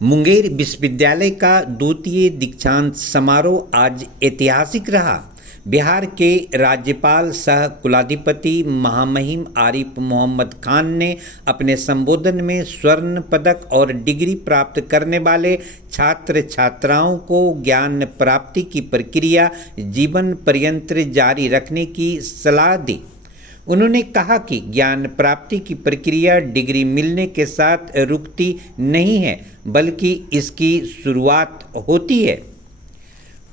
मुंगेर विश्वविद्यालय का द्वितीय दीक्षांत समारोह आज ऐतिहासिक रहा। बिहार के राज्यपाल सह कुलाधिपति महामहिम आरिफ मोहम्मद खान ने अपने संबोधन में स्वर्ण पदक और डिग्री प्राप्त करने वाले छात्र छात्राओं को ज्ञान प्राप्ति की प्रक्रिया जीवन पर्यंत जारी रखने की सलाह दी। उन्होंने कहा कि ज्ञान प्राप्ति की प्रक्रिया डिग्री मिलने के साथ रुकती नहीं है, बल्कि इसकी शुरुआत होती है।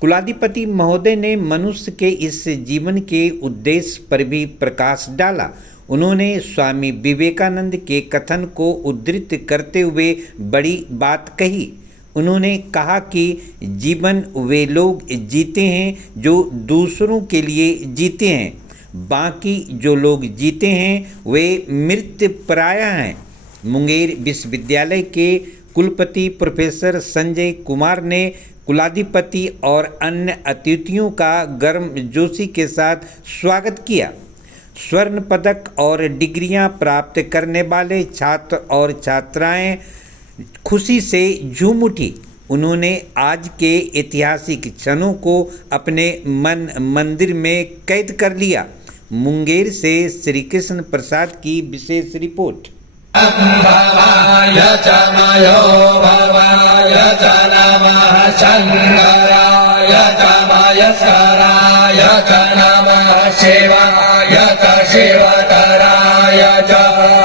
कुलाधिपति महोदय ने मनुष्य के इस जीवन के उद्देश्य पर भी प्रकाश डाला। उन्होंने स्वामी विवेकानंद के कथन को उद्धृत करते हुए बड़ी बात कही। उन्होंने कहा कि जीवन वे लोग जीते हैं जो दूसरों के लिए जीते हैं, बाकी जो लोग जीते हैं वे मृतप्राय हैं। मुंगेर विश्वविद्यालय के कुलपति प्रोफेसर संजय कुमार ने कुलाधिपति और अन्य अतिथियों का गर्मजोशी के साथ स्वागत किया। स्वर्ण पदक और डिग्रियां प्राप्त करने वाले छात्र और छात्राएं खुशी से झूम उठी। उन्होंने आज के ऐतिहासिक क्षणों को अपने मन मंदिर में कैद कर लिया। मुंगेर से श्री कृष्ण प्रसाद की विशेष रिपोर्ट। भवाय च मयो भवाय च नमः शङ्कराय च मयस्कराय च नमः शिवाय च शिवतराय च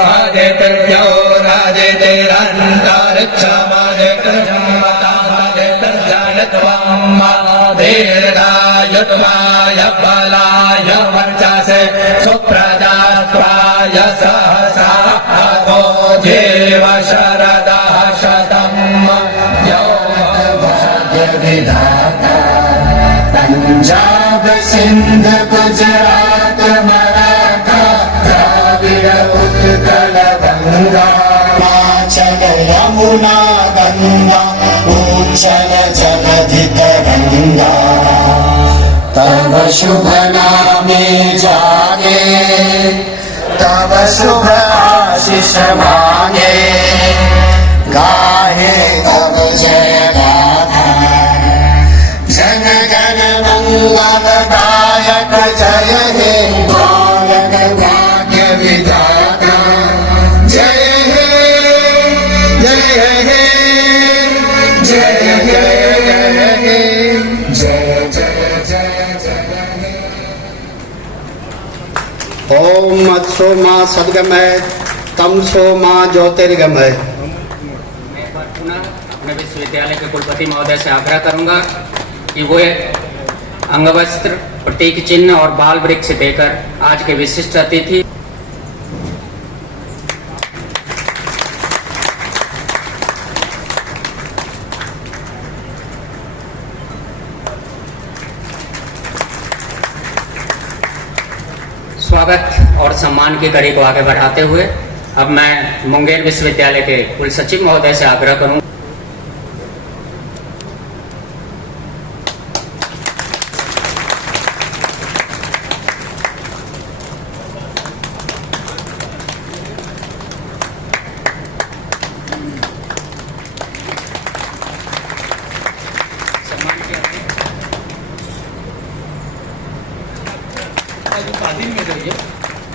आदित्यो दीर्घायुत्वाय बलाय वर्चसे सुप्रजात्वाय सहस्राको जीव शरदः शतम् यो भाग्यविधाता पंजाब सिंध गुजरात मराठा द्राविड़ उत्कल गंगा हिमाचल यमुना गंगा उच्चल जलधि तरंगा तब शुभ नामे जागे तब शुभ आशीष मांगे गाहे तब जय गाथा जन गण मंगल दायक जय हे नायक भाग्य विधाता जय हे जय हे जय हे जय जय जय जय। ओम मत्सो माँ सद्गमय तमसो माँ ज्योतिर्गमय। मैं एक बार पुनः अपने विश्वविद्यालय के कुलपति महोदय से आग्रह करूंगा कि वो अंगवस्त्र, प्रतीक चिन्ह और बाल वृक्ष देकर आज के विशिष्ट अतिथि स्वागत और सम्मान की कड़ी को आगे बढ़ाते हुए अब मैं मुंगेर विश्वविद्यालय के कुल सचिव महोदय से आग्रह करूं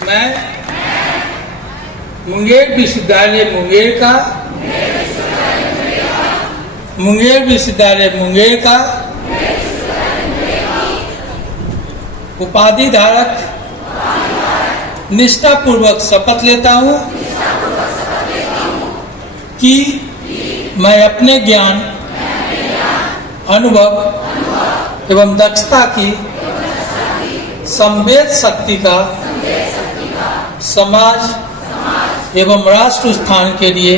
मैं मुंगेर विश्वविद्यालय मुंगेर का उपाधि धारक निष्ठापूर्वक शपथ लेता हूँ कि मैं अपने ज्ञान, अनुभव एवं दक्षता की संवेद शक्ति का समाज एवं राष्ट्र उत्थान के लिए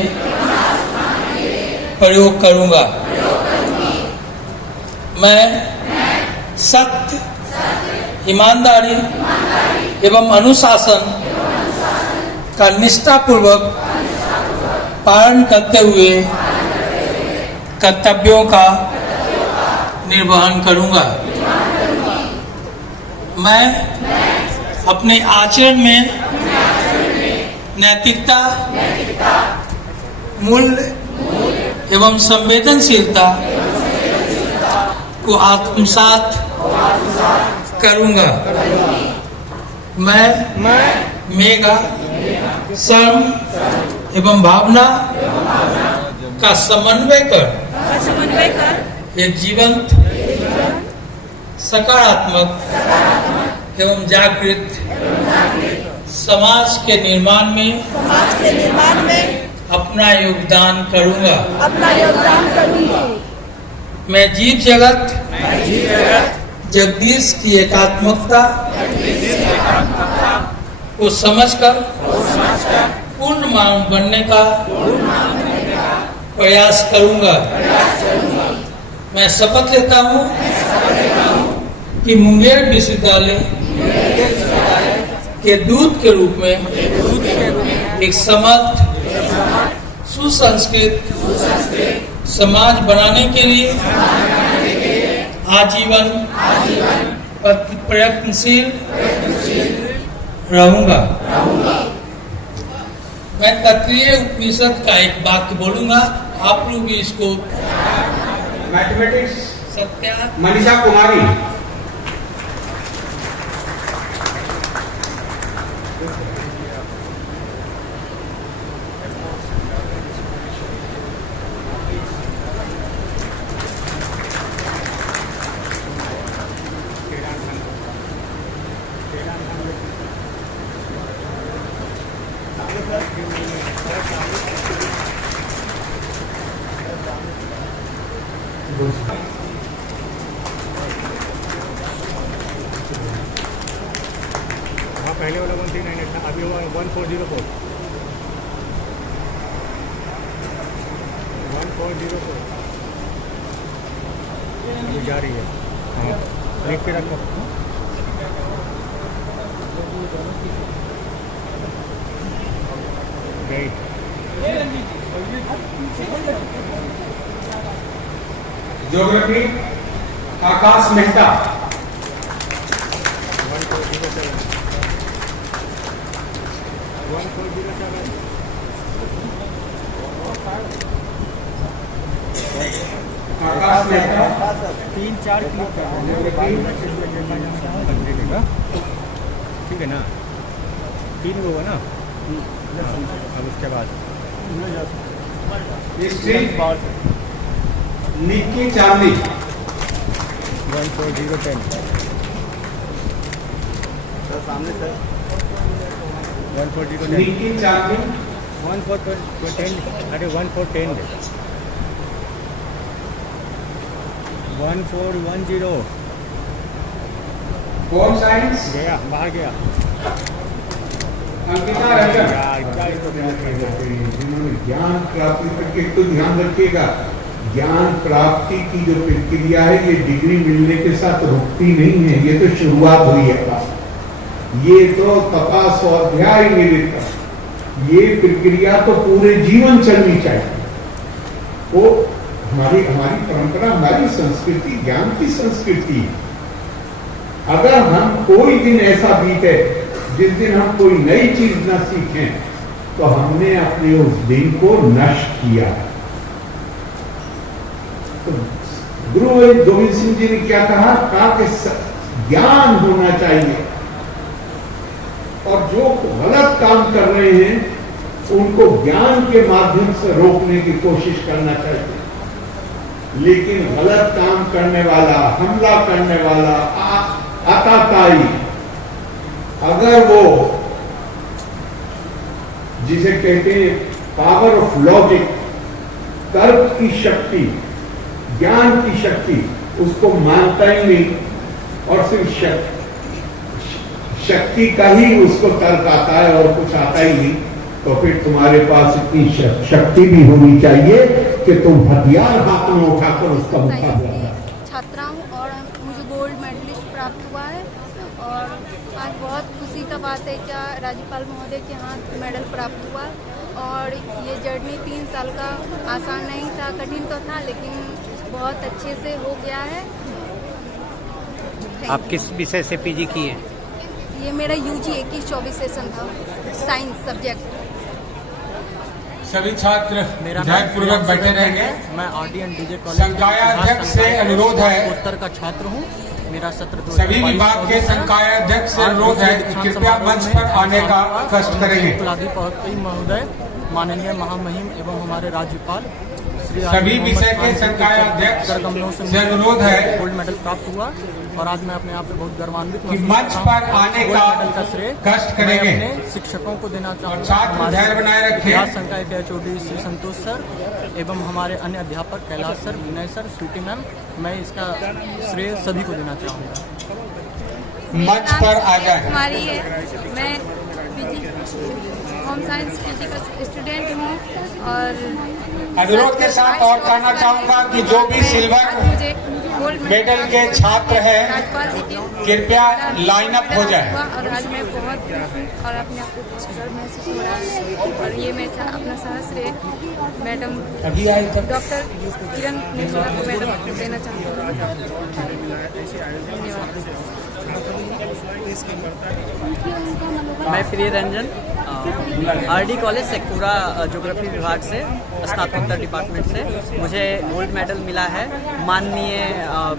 प्रयोग करूंगा। मैं सत्य, ईमानदारी एवं अनुशासन का निष्ठापूर्वक पालन करते हुए कर्तव्यों का निर्वहन करूंगा। मैं अपने आचरण में नैतिकता, मूल्य एवं संवेदनशीलता को आत्मसात करूंगा। मैं मेगा श्रम एवं भावना का समन्वय कर एक जीवंत, सकारात्मक एवं जागृत समाज के निर्माण में अपना योगदान करूंगा। मैं जीव जगत जगदीश की एकात्मकता को समझकर पूर्ण मानव बनने का प्रयास करूंगा। मैं शपथ लेता हूं कि मुंगेर विश्वविद्यालय के दूत के रूप में एक समर्थ, सुसंस्कृत समाज बनाने के लिए आजीवन प्रयत्नशील रहूंगा। मैं तत्रीय उपनिषद का एक वाक्य बोलूंगा, आप लोग भी इसको। मैथमेटिक्स सत्या मनीषा कुमारी। हाँ, पहले वाला 139 था, अभी वो 1404 अभी जा रही है। हाँ, लिख के रखो। ज्योग्राफी आकाश मेहता। 1407 आकाश मेहता 3-4 क्लिक करना, ठीक है ना? 3 होगा ना? अब उसके बाद हिस्ट्री निक्की चांदी 14010 सामने सर 14010 निक्की चांदी 1410 अरे 1410 1410 होम साइंस गया, बाहर गया। अंकिता रंजन। जिन्होंने ज्ञान प्राप्ति करके, तो ध्यान रखिएगा, ज्ञान प्राप्ति की जो प्रक्रिया है ये डिग्री मिलने के साथ रुकती नहीं है, ये तो शुरुआत हुई है। ये तो तपा स्वाध्याय निरंतर, ये प्रक्रिया तो पूरे जीवन चलनी चाहिए। वो हमारी परंपरा, हमारी संस्कृति ज्ञान की संस्कृति। अगर हम कोई दिन ऐसा बीते जिस दिन हम कोई नई चीज न सीखें तो हमने अपने उस दिन को नष्ट किया। तो गुरु गोविंद सिंह जी ने क्या कहा कि ज्ञान होना चाहिए और जो गलत काम कर रहे हैं उनको ज्ञान के माध्यम से रोकने की कोशिश करना चाहिए। लेकिन गलत काम करने वाला, हमला करने वाला, आताताई, अगर वो जिसे कहते हैं पावर ऑफ लॉजिक, तर्क की शक्ति, ज्ञान की शक्ति, उसको मानता ही नहीं और सिर्फ शक्ति का ही उसको तर्क आता है और कुछ आता ही नहीं, तो फिर तुम्हारे पास इतनी शक्ति भी होनी चाहिए कि तुम हथियार हाथ में उठाकर उसका मुकाबला करो। छात्रा हूँ और मुझे गोल्ड मेडलिस्ट प्राप्त हुआ है और आज बहुत खुशी का बात है क्या राज्यपाल महोदय के हाथ मेडल प्राप्त हुआ। और ये जर्नी 3 साल का आसान नहीं था, कठिन तो था, लेकिन बहुत अच्छे से हो गया है। आप किस विषय से पीजी किए? ये मेरा यूजी 21-24 सेशन था, साइंस सब्जेक्ट। सभी छात्र मेरा ध्यानपूर्वक बैठे रहेंगे। मैं आरडी एंड डीजे कॉलेज संकायाध्यक्ष से अनुरोध है, उत्तर का छात्र हूँ। मेरा सत्र सभी विभाग के संकायाध्यक्ष से अनुरोध है कि कृपया मंच पर आने का कष्ट करेंगे। कुलाधिपति महोदय, माननीय महामहिम एवं हमारे राज्यपाल सभी विषय के संकायाध्यक्ष से अनुरोध है गोल्ड मेडल प्राप्त हुआ और आज मैं अपने आप से बहुत गर्वान्वित कि मंच पर आने का श्रेय कष्ट करेंगे। शिक्षकों को देना चाहूँगा, छात्र धैर्य बनाए रखें। संकाय के एचओडी श्री संतोष सर एवं हमारे अन्य अध्यापक कैलाश सर, विनय सर, स्वीटी मैम, मैं इसका श्रेय सभी को देना चाहूँगा। मंच पर आ जाए। हमारी है, मैं होम साइंस पीजी का स्टूडेंट हूँ और अनुरोध के साथ और कहना चाहूँगा कि जो भी सिल्वर मेडल के छात्र हैं कृपया लाइन अप हो जाए। और आज मैं बहुत और अपने आप को बहुत गर्व महसूस हो रहा है और ये मैं अपना सारा श्रेय मैडम डॉक्टर किरण निर्मला को मैडम को देना चाहती हूँ। मैं प्रिय रंजन आरडी कॉलेज सेक्टूरा ज्योग्राफी विभाग से स्नातकोत्तर डिपार्टमेंट से मुझे गोल्ड मेडल मिला है माननीय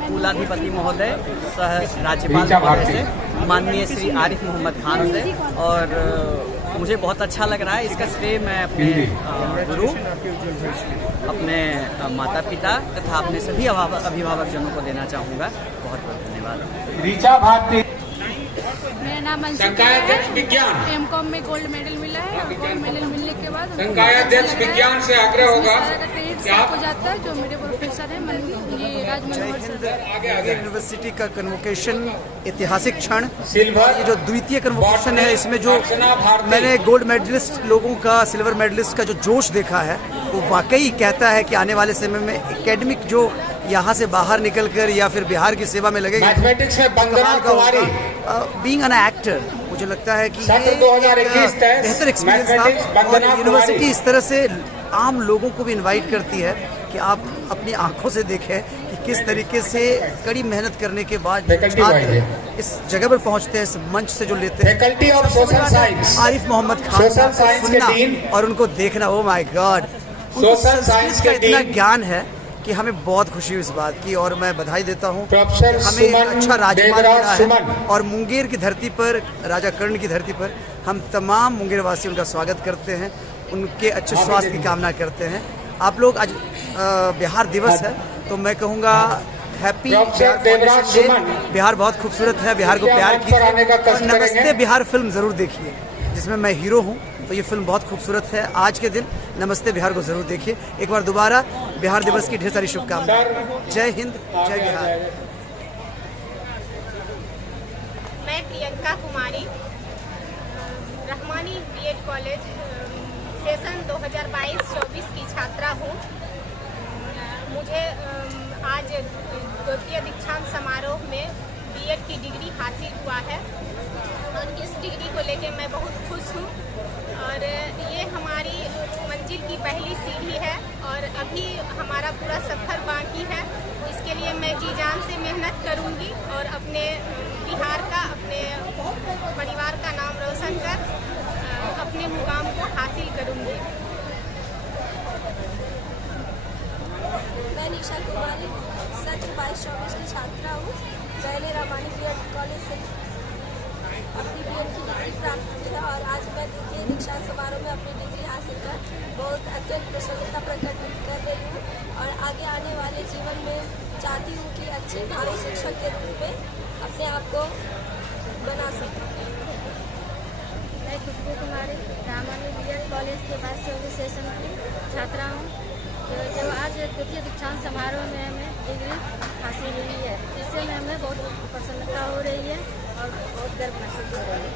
कुलाधिपति महोदय सह राज्यपाल महोदय से, माननीय श्री आरिफ मोहम्मद खान से और मुझे बहुत अच्छा लग रहा है। इसका श्रेय मैं अपने गुरु, अपने माता पिता तथा अपने सभी अभिभावक जनों को देना चाहूँगा। बहुत बहुत धन्यवाद। रीचा भारती, मेरा नाम संकायाध्यक्ष विज्ञान, एमकॉम में गोल्ड मेडल मिला है और गोल्ड मेडल मिलने के बाद संकायाध्यक्ष विज्ञान से आग्रह होगा क्या हो जाता है। जो मेरे प्रोफेसर है ये राज मनोहर सर। यूनिवर्सिटी का कन्वोकेशन ऐतिहासिक क्षण, सिल्वर, ये जो द्वितीय कन्वोकेशन है इसमें जो मैंने गोल्ड मेडलिस्ट लोगों का, सिल्वर मेडलिस्ट का जो जोश देखा है वो वाकई कहता है कि आने वाले समय में एकेडमिक जो यहाँ से बाहर निकलकर या फिर बिहार की सेवा में लगेगा। मैथमेटिक्स में Vandana Kumari, being an actor मुझे लगता है कि सत्र 2021 बेहतर एक्सपीरियंस था और यूनिवर्सिटी इस तरह से आम लोगों को भी इनवाइट करती है कि आप अपनी आंखों से देखें कि किस तरीके से कड़ी मेहनत करने के बाद छात्र इस जगह पर पहुंचते हैं, इस मंच से जो लेते हैं। Faculty of social science, Arif Mohammad Khan social science के डीन और उनको देखना, oh my god, social science का के इतना डीन ज्ञान है कि हमें बहुत खुशी हुई इस बात की और मैं बधाई देता हूँ। प्रोफेसर हमें एक सुमन अच्छा राज्यपाल देवराज मिला है सुमन। और मुंगेर की धरती पर, राजा कर्ण की धरती पर हम तमाम मुंगेर वासी उनका स्वागत करते हैं, उनके अच्छे स्वास्थ्य की कामना करते हैं। आप लोग आज बिहार दिवस है तो मैं कहूँगा हैप्पी बिहार। बिहार बहुत खूबसूरत है, बिहार को प्यार कीजिए। नमस्ते बिहार फिल्म ज़रूर देखिए जिसमें मैं हीरो हूँ, तो ये फिल्म बहुत खूबसूरत है। आज के दिन नमस्ते बिहार को ज़रूर देखिए। एक बार दोबारा बिहार दिवस की ढेर सारी शुभकामनाएं। जय हिंद, जय बिहार। मैं Priyanka Kumari, Rahmani BEd college session 2022-24 की छात्रा हूँ। मुझे आज द्वितीय दीक्षांत समारोह में बीएड की डिग्री हासिल हुआ है और इस डिग्री को लेकर मैं बहुत खुश हूँ और ये हमारी मंजिल की पहली सीढ़ी है और अभी हमारा पूरा सफ़र बाकी है। इसके लिए मैं जी जान से मेहनत करूँगी और अपने बिहार का, अपने परिवार का नाम रोशन कर अपने मुकाम को हासिल करूँगी। मैं निशा कुमारी सत्र 22-24 की छात्रा हूँ। पहले रमानी बीएड कॉलेज से अपनी बीएड की डिग्री प्राप्त की है और आज मैं द्वितीय दीक्षांत समारोह में अपनी डिग्री हासिल कर बहुत अत्यंत प्रसन्नता प्रकट कर रही हूँ और आगे आने वाले जीवन में चाहती हूँ कि अच्छी भावी शिक्षक के रूप में अपने आप को बना सकूँ। मैं खुशबू कुमारी रामानी बीएड कॉलेज के 22 सेशन की छात्रा हूँ। जो आज द्वितीय दीक्षांत समारोह में हमें डिग्री हासिल हुई है, इससे हमें बहुत प्रसन्नता हो रही है और बहुत गर्व महसूस हो रहा है।